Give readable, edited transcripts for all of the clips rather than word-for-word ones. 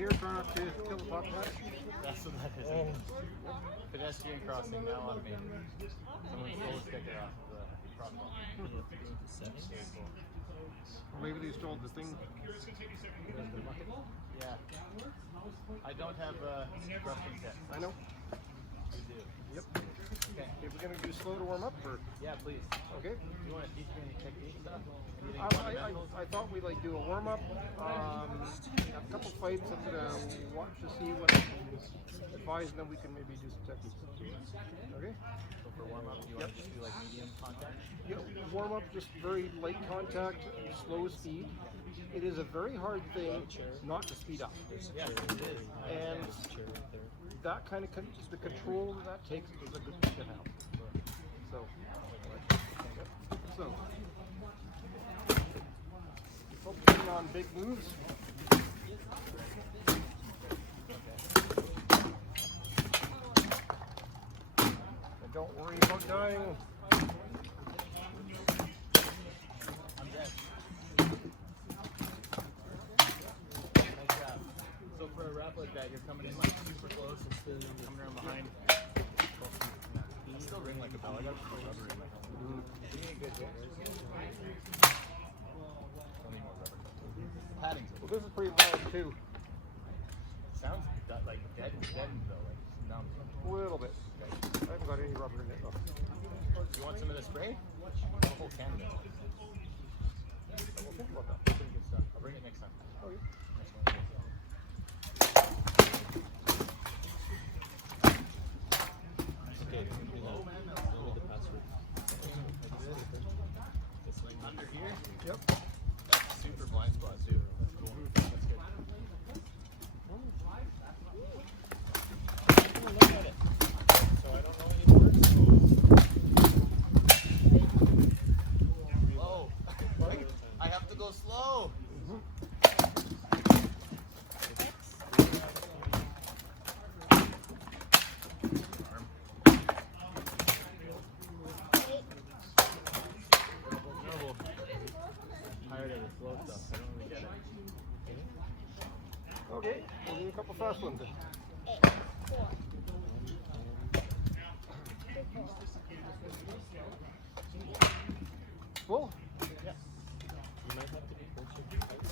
here, try not to kill the top hat. That's what that is. Pedestrian crossing now on me. Someone stole a sticker off the crosswalk. Or maybe they stole the thing. Yeah. I don't have crossing set. I know. You do. Yep. Okay. If we're going to do slow to warm up, or? Yeah, please. Okay. You want to teach me any technique stuff? I thought we'd like do a warm up, a couple fights. I'm going to watch to see what I can advise, and then we can maybe do some techniques. Okay? So for warm up, you want to just do like medium contact? Yeah, warm up, just very light contact, slow speed. It is a very hard thing not to speed up. Yes, it is. And that kind of the control that takes is a good thing to have. So focusing on big moves. And don't worry about dying. I'm dead. Nice job. So for a wrap like that, you're coming in like super close instead of coming around behind. I still ring like a bell. I got some rubber in my helmet. You need a good hit. Don't need more rubber. Padding's Well, this is pretty bad too. sounds like deadened though, like numb. A little bit. I haven't got any rubber in it though. You want some of the spray? A whole can of it. We'll think about that. Pretty good stuff. I'll bring it next time. Okay. Next one. Under here? Yep. That's a super blind spot too. That's cool. That's good. Look at it. So I don't know anymore. Slow. I have to go slow. Tired of the slow stuff. I don't really get it. Okay, we'll do a couple fast ones then. Full? Yeah. You might have to be coaching heights.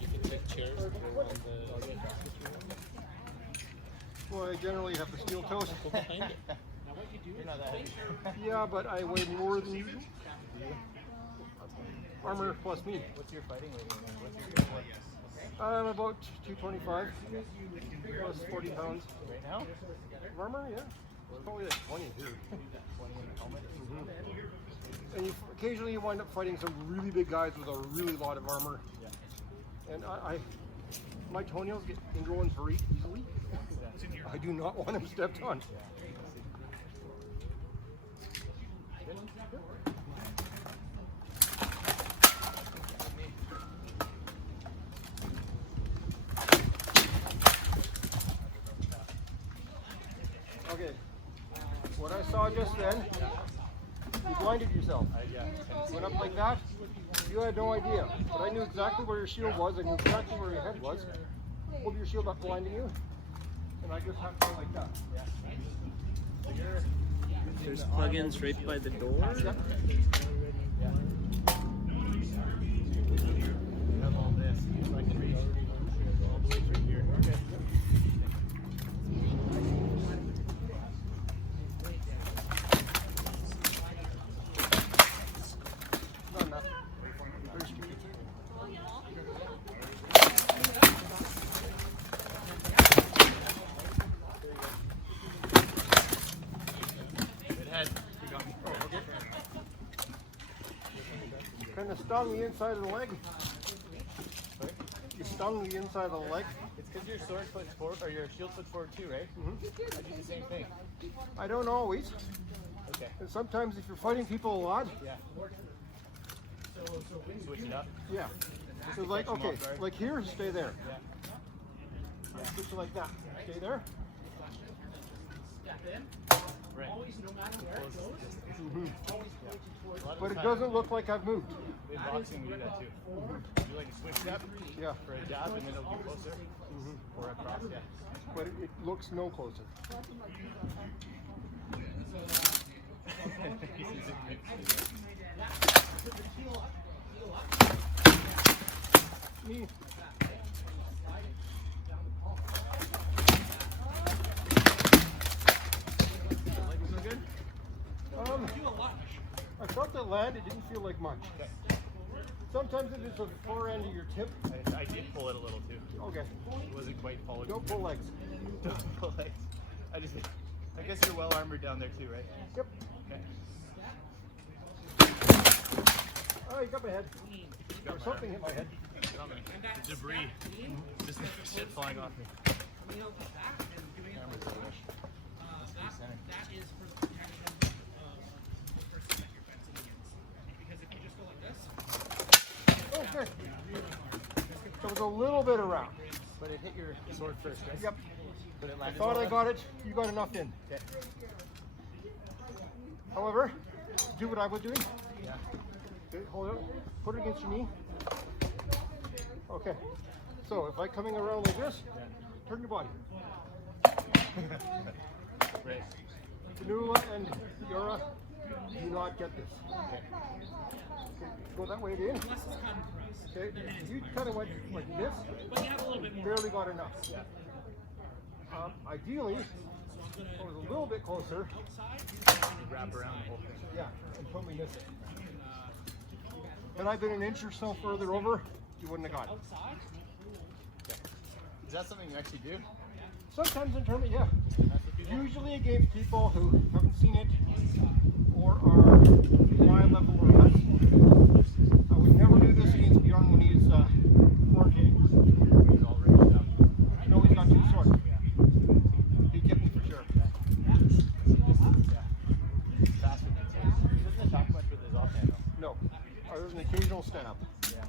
You can take chairs on the Well, I generally have to steel toes. go behind it. You're not that heavy. Yeah, but I weigh more than usual. Armor plus me. What's your fighting weight? What's your weight? I'm about 225 plus 40 pounds. Right now? Armor, yeah. It's probably like 20 here. 20 in the helmet. And occasionally you wind up fighting some really big guys with a really lot of armor. Yeah. And my toenails get ingrown very easily. I do not want them stepped on. Okay, what I saw just then, you blinded yourself. Went up like that, you had no idea. But I knew exactly where your shield was, I knew exactly where your head was. Hold your shield up blinding you, and I just have to go like that. There's plugins right by the door. Yep. Yeah. You have all this. So I can reach all the way through here. Okay. Not enough. Very stupid. Good head. You got me. Oh, okay. Kind of stung the inside of the leg. You stung the inside of the leg. It's because your sword foot's forward, or your shield foot's forward too, right? I do the same thing. I don't always. Okay. And sometimes if you're fighting people a lot, Yeah. Switch it up. yeah. So like, catch 'em okay, off guard. like here, stay there. Yeah. Switch it like that. Stay there. Right. But it doesn't look like I've moved. In boxing, we do that too. Do like a switch step Yeah. for a jab, and then it'll be closer. Or a cross, yeah. But it looks no closer. Me. I felt the land, it didn't feel like much. Okay. Sometimes if it's on the far end of your tip. I did pull it a little too. Okay. It wasn't quite followed. Don't pull legs. Don't pull legs. I guess you're well armored down there too, right? Yep. Okay. Oh, you got my head. Or something hit my head. The debris. Just shit flying off me. Camera's over there. That is for the protection of the person that you're fencing against. Because if you just go like this, Oh, good. So it was a little bit around. But it hit your sword first, right? Yep. But it I landed thought well I got it. You got enough in. Okay. However, do what I was doing. Yeah. Okay, hold it. Put it against your knee. Okay. So if I'm coming around like this, turn your body. Right. Canula and Yura do not get this. Okay. Go that way in. unless it's cutting for us. Okay. You kind of went like this. But you have a little bit more. Barely got enough. Yeah. Ideally, if I was a little bit closer. You wrap around the whole thing. Yeah, and totally miss it. Had I been an inch or so further over, you wouldn't have got it. Okay. Is that something you actually do? Sometimes in tournament, yeah. That's what people? Usually against people who haven't seen it or are my level or less. I would never do this against Bjorn when he's quarantining. It's all rigged up. No, he's got two swords. Yeah. He'd get me for sure. Yeah. Fast with it. He doesn't attack much with his offhand though. No, other than occasional stab. Yeah.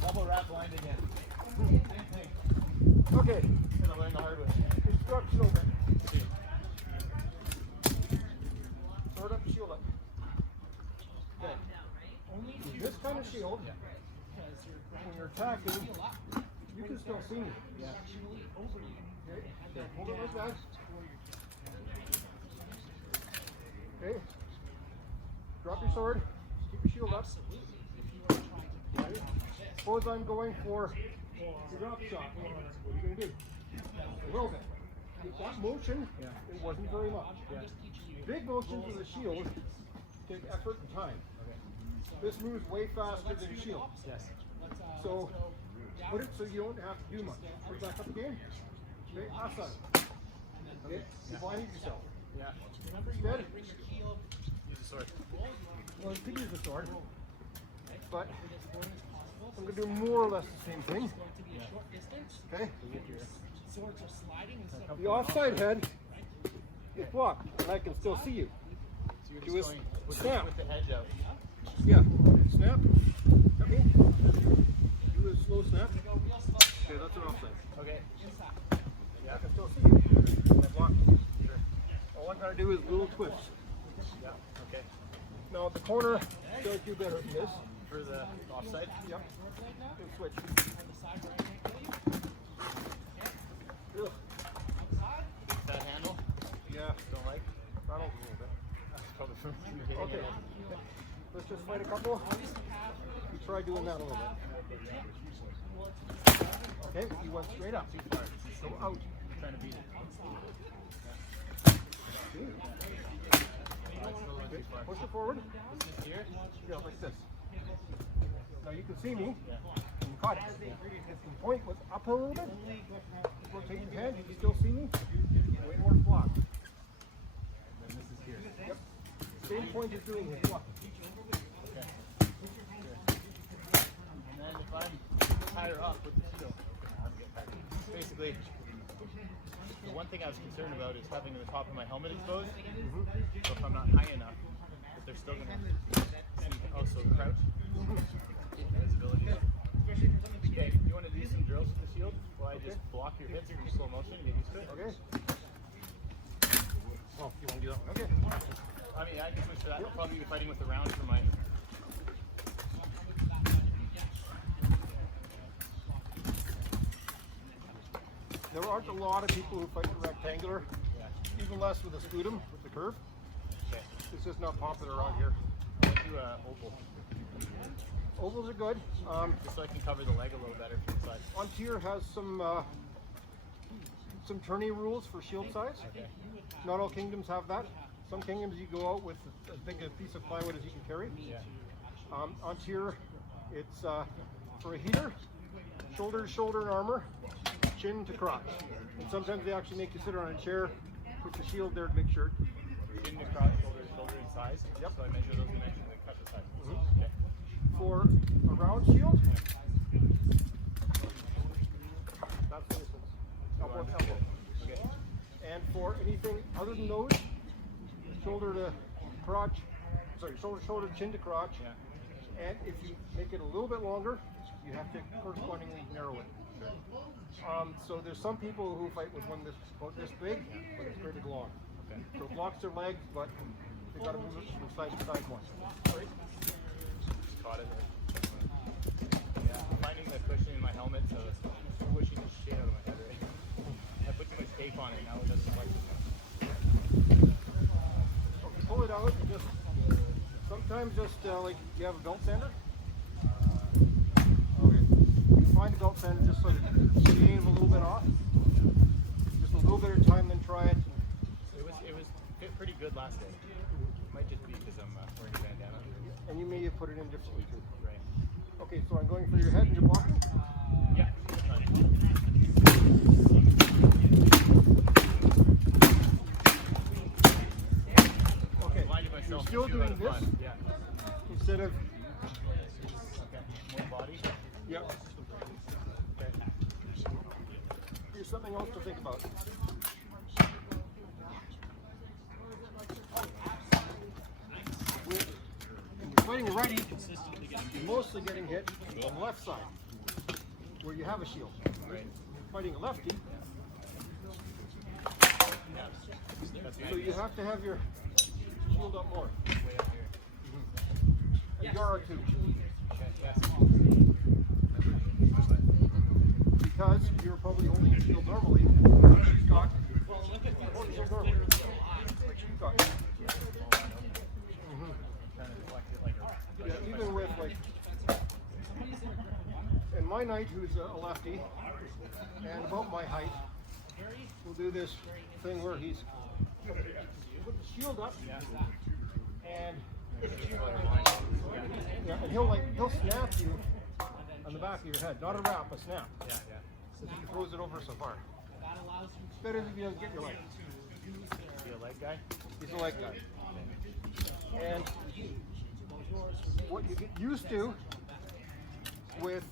Double wrap blind again. Okay, Gonna learn the hard way. instructional bit. Sword up, shield up. Okay. With this kind of shield, when you're attacking, you can still see me. Yeah. Okay, hold it like that. Okay, drop your sword, keep your shield up. Okay. Suppose I'm going for the drop shot. What are you going to do? A little bit. With that motion, it wasn't very much. Yeah. Big motions with a shield take effort and time. Okay. This moves way faster than a shield. Yes. So put it so you don't have to do much. Put it back up again. Okay, outside. Okay, you blinded yourself. Yeah. Instead, Use the sword. well, you could use the sword, but I'm going to do more or less the same thing. Okay? The offside head is blocked, and I can still see you. So you're Do a just going snap. with the edge out. Yeah. Snap. Okay. Do a slow snap. Okay, that's an offside. Okay. I can still see you. I blocked you. All I gotta do is little twists. Yeah. Okay. Now the corner does do better than this. For the offside. Yep. Good switch. Ugh. That handle. Yeah. Don't like. Rattled a little bit. That's probably from you hitting Okay. it. Let's just fight a couple. We try doing that a little bit. Okay, you went straight up. Too far. Go out. Trying to beat it. Okay. I still went too far. Push it forward. Just here. Yeah, like this. Now you can see me. Yeah. And you caught it. If the point was up a little bit, rotate your hand, you can still see me. Way more block. And then this is here. Yep. Same point is doing is blocking. Okay. if I'm higher up with the shield, I'm getting tired. Basically, the one thing I was concerned about is having the top of my helmet exposed. So if I'm not high enough, that they're still gonna also crouch. Visibility. Okay, you want to do some drills with the shield? While I just block your hits in slow motion and get used to it? Okay. Oh, you want to do that one? Okay. I mean, I can switch to that. I'll probably be fighting with the round for my. There aren't a lot of people who fight the rectangular, even less with a scutum, with the curve. Okay. It's just not popular around here. I'll do oval. Ovals are good. Just so I can cover the leg a little better from the side. Ontier has some tourney rules for shield size. Okay. Not all kingdoms have that. Some kingdoms you go out with as big a piece of plywood as you can carry. Yeah. Ontier, it's for a heater, shoulder to shoulder armor, chin to crotch. And sometimes they actually make you sit on a chair, put the shield there to make sure. Chin to crotch, shoulder to shoulder in size. Yep. So I measure those dimensions and cut the size. Okay. For a round shield, that's the distance. Elbow to elbow. Okay. And for anything other than those, shoulder to crotch, shoulder to shoulder, chin to crotch. Yeah. And if you make it a little bit longer, you have to correspondingly narrow it. So there's some people who fight with one that's about this big, but it's pretty long. Okay. So it blocks their legs, but they got to move it from side to side once. Caught it there. Yeah, I'm finding the cushion in my helmet, so it's pushing the shit out of my head, right? I put too much tape on it, now it doesn't like it. So if you pull it out, you just sometimes just like you have a belt sander. Okay. You find a belt sander just so that you shave a little bit off. Just a little bit of time, then try it. It was fit pretty good last day. Might just be because I'm wearing a bandana. And you may have put it in differently too. Right. Okay, so I'm going for your head and you're blocking. Yeah. Okay. Blinded myself. You're still too doing out of this fun. Yeah. instead of. Okay. More body. Yep. Okay. Here's something else to think about. When you're fighting a righty, you're mostly getting hit on the left side, where you have a shield. Right. Fighting a lefty, Yeah. That's so you have to have your shield up more. way up here. A yard or two. Okay. Yes. Because you're probably holding your shield normally. She's got. Holding your shield normally. Like she's got. Trying to deflect it like a. Yeah, even with like. And my knight, who's a lefty, and about my height, will do this thing where he's put the shield up, and yeah, and he'll snap you on the back of your head, not a wrap, a snap. Yeah, yeah. So he throws it over so far. It's better if he doesn't get your leg. Is he a leg guy? He's a leg guy. And what you get used to with,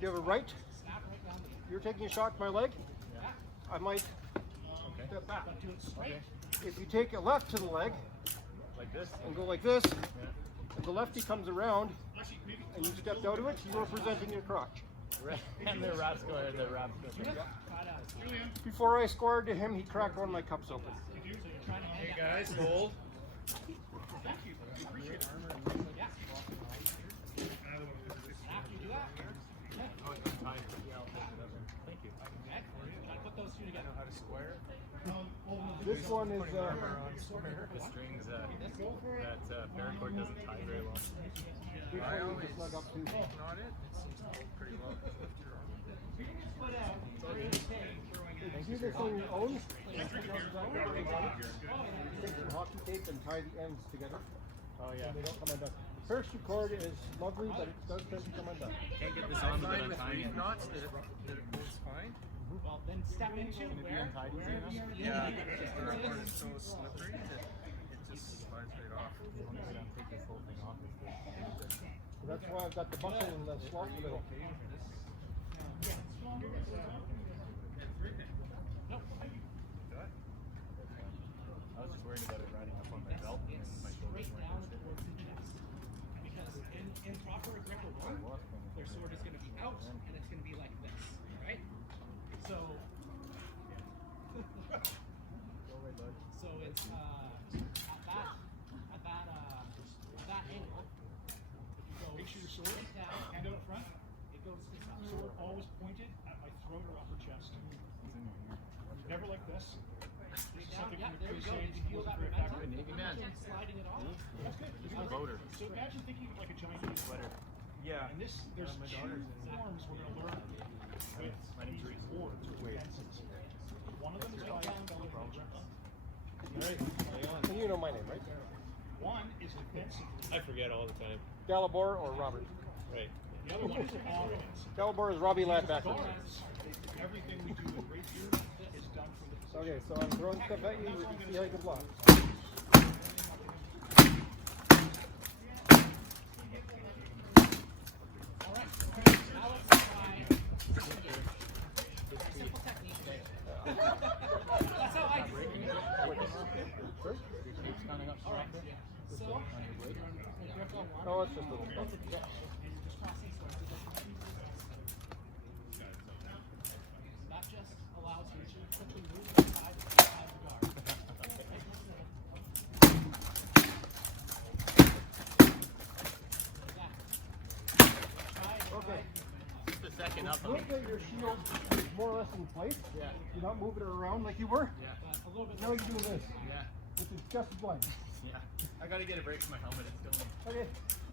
you have a right, you're taking a shot to my leg, I might step back. Okay. If you take a left to the leg Like this? and go like this, Yeah. and the lefty comes around and you stepped out of it, you're presenting your crotch. Right. And the wraps go ahead, the wraps go ahead. Before I scored to him, he cracked one of my cups open. Hey guys, hold. Oh, it's tied. Yeah, I'll pick it up then. Thank you. Put those two together. How to square? This one is, The strings, that paracord doesn't tie very well. I always leg up to. Not it. It's pretty low. You do this on your own. Take some hockey tape and tie the ends together. Oh yeah. They don't come undone. Parachute cord is lovely, but it does tend to come undone. Can't get this on without With untying reef it. knots that it holds fine. Well, then step into Can it be where? untied easy enough? Yeah, just the rubber is so slippery that it just slides right off. I wonder if I don't take this whole thing off. That's why I've got the buckle and the slot in the middle. I was just worried about it riding up on my belt and my shoulders Straight weren't down towards the chest. Because in proper grip or work, their sword is going to be out and it's going to be like this. Alright? So so it's at that angle, Make sure your sword, straight down, hand out front, it goes to the top. sword always pointed at my throat or upper chest. Never like this. This is something Yeah, from there the you go. crusade. Did you feel that Very momentum? effective. Navy man. Momentum sliding it off. That's good. He's a voter. So imagine thinking of like a giant sweater. Yeah. And this, there's my two daughter's in it. forms we're going to learn with My name's these Reese. wards or defenses. One of them is called Alright. And you know my name, right? One is defensive. I forget all the time. Dalibor or Robert? Right. The other one is offensive. Dalibor is Robbie lad backwards. Guards, everything we do with rapier is done from the position. Okay, so I'm throwing stuff at you. See how you can block. Alright, now let's try a simple technique. That's how I do it. Alright, so grip on one. Oh, it's just a little stuff. And you're just crossing swords. That just allows you to quickly move inside the guard. Okay. Just a second up. Look at your shield is more or less in place. Yeah. You're not moving it around like you were. Yeah. A little bit Now you're doing this, Yeah. which is just as blind. Yeah. I gotta get a break from my helmet. It's killing me. Okay.